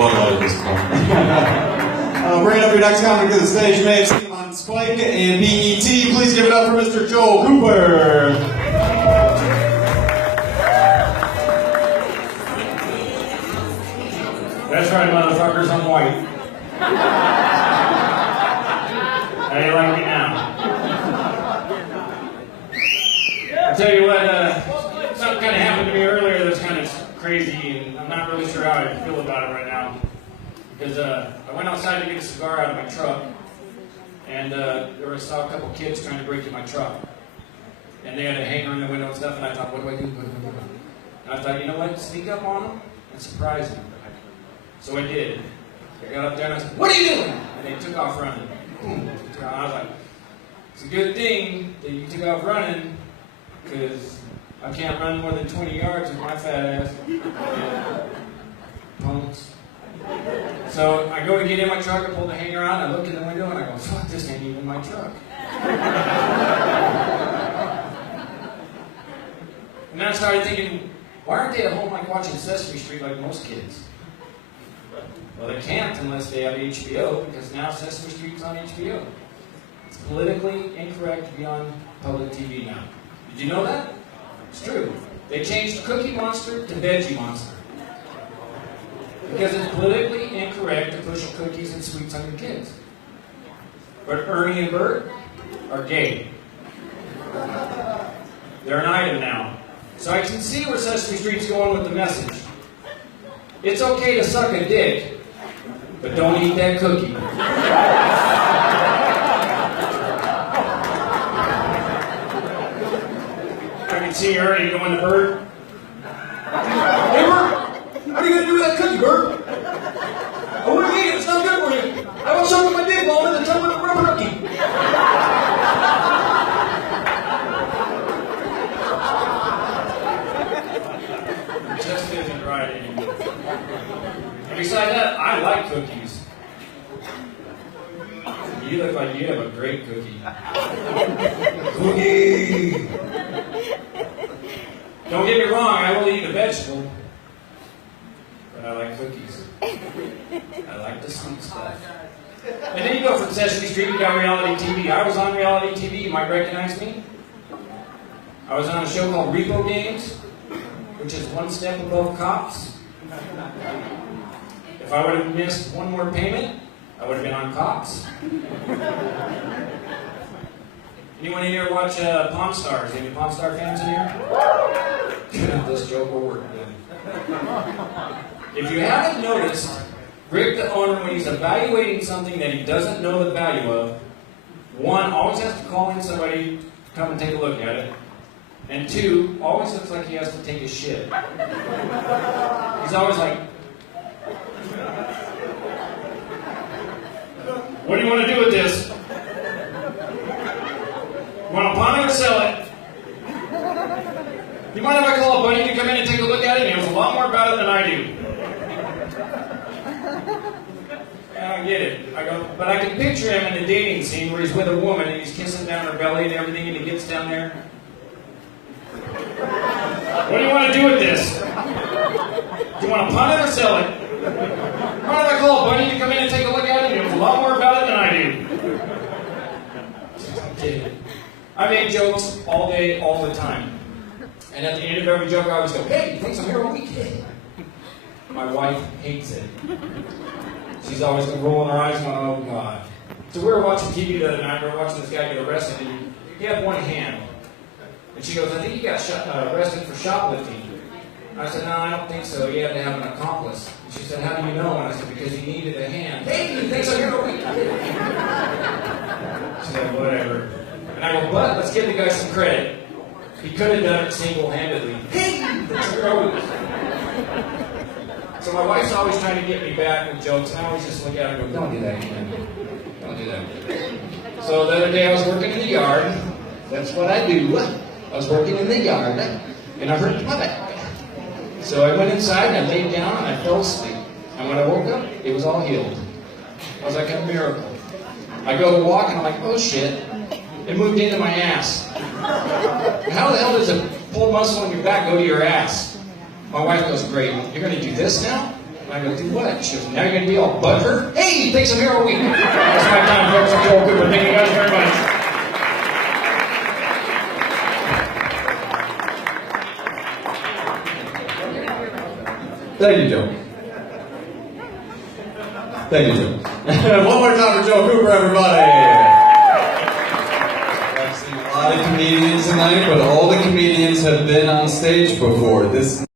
Bud Light at this point. Bringing up your next comic to the stage, you may have seen him on Spike and BET. Please give it up for Mr. Joel Cooper. That's right, motherfuckers, I'm white. How do you like me now? I'll tell you what, something kind of happened to me earlier that's kind of crazy, and I'm not really sure how I feel about it right now. Because I went outside to get a cigar out of my truck, and I saw a couple kids trying to break in my truck. And they had a hanger in the window and stuff, and I thought, what do I do? And I thought, you know what, sneak up on them and surprise them. So I did. I got up there and I said, what are you doing? And they took off running. Boom. I was like, it's a good thing that you took off running, because I can't run more than 20 yards with my fat ass. Punks. So I go to get in my truck, I pull the hanger out, I look in the window and I go, fuck, this ain't even my truck. And then I started thinking, why aren't they at home like watching Sesame Street like most kids? Well, they can't unless they have HBO, because now Sesame Street's on HBO. It's politically incorrect to be on public TV now. Did you know that? It's true. They changed Cookie Monster to Veggie Monster. Because it's politically incorrect to push cookies and sweets on your kids. But Ernie and Bert are gay. They're an item now. So I can see where Sesame Street's going with the message. It's okay to suck a dick, but don't eat that cookie. I can see Ernie going to Bert. Hey Bert, what are you going to do with that cookie, Bert? I wouldn't eat it, it's not good for you. I was sucking my dick while I'm in the tub with a rubber cookie. It just isn't right anymore. And besides that, I like cookies. You look like you have a great cookie. Cookie! Don't get me wrong, I will eat a vegetable. But I like cookies. I like the sweet stuff. And then you go from Sesame Street, you got reality TV. I was on reality TV, you might recognize me. I was on a show called Repo Games, which is one step above Cops. If I would have missed one more payment, I would have been on Cops. Anyone in here watch Pawn Stars? Any Pawn Star fans in here? This joke will work good. If you haven't noticed, Rick the owner, when he's evaluating something that he doesn't know the value of, one, always has to call in somebody to come and take a look at it. And two, always looks like he has to take a shit. He's always like, what do you want to do with this? You want to pawn it or sell it? You mind if I call a buddy to come in and take a look at it? He knows a lot more about it than I do. And I get it. I go, but I can picture him in the dating scene where he's with a woman and he's kissing down her belly and everything, and he gets down there. What do you want to do with this? Do you want to pawn it or sell it? Mind if I call a buddy to come in and take a look at it? He knows a lot more about it than I do. I get it. I make jokes all day, all the time. And at the end of every joke, I always go, hey, thanks, I'm here all week. My wife hates it. She's always rolling her eyes going, oh, God. So we were watching TV the other night. We were watching this guy get arrested, and he had one hand. And she goes, I think he got arrested for shoplifting. I said, no, I don't think so. He had to have an accomplice. And she said, how do you know? And I said, because he needed a hand. Hey, thanks, I'm here all week. She said, whatever. And I go, but let's give the guy some credit. He could have done it single-handedly. Hey, thanks, I'm here all week. So my wife's always trying to get me back with jokes, and I always just look at her and go, don't do that again. Don't do that. So the other day I was working in the yard. That's what I do. I was working in the yard, and I hurt my back. So I went inside and I laid down and I fell asleep. And when I woke up, it was all healed. I was like a miracle. I go to walk and I'm like, oh shit, it moved into my ass. How the hell does a pulled muscle in your back go to your ass? My wife goes, great, you're going to do this now? And I go, do what? She goes, now you're going to be all butthurt? Hey, take some heroin. That's my time, folks. I'm Joel Cooper. Thank you guys very much. Thank you, Joe. Thank you, Joe. One more time for Joe Cooper, everybody. I've seen a lot of comedians tonight, but all the comedians have been on stage before. This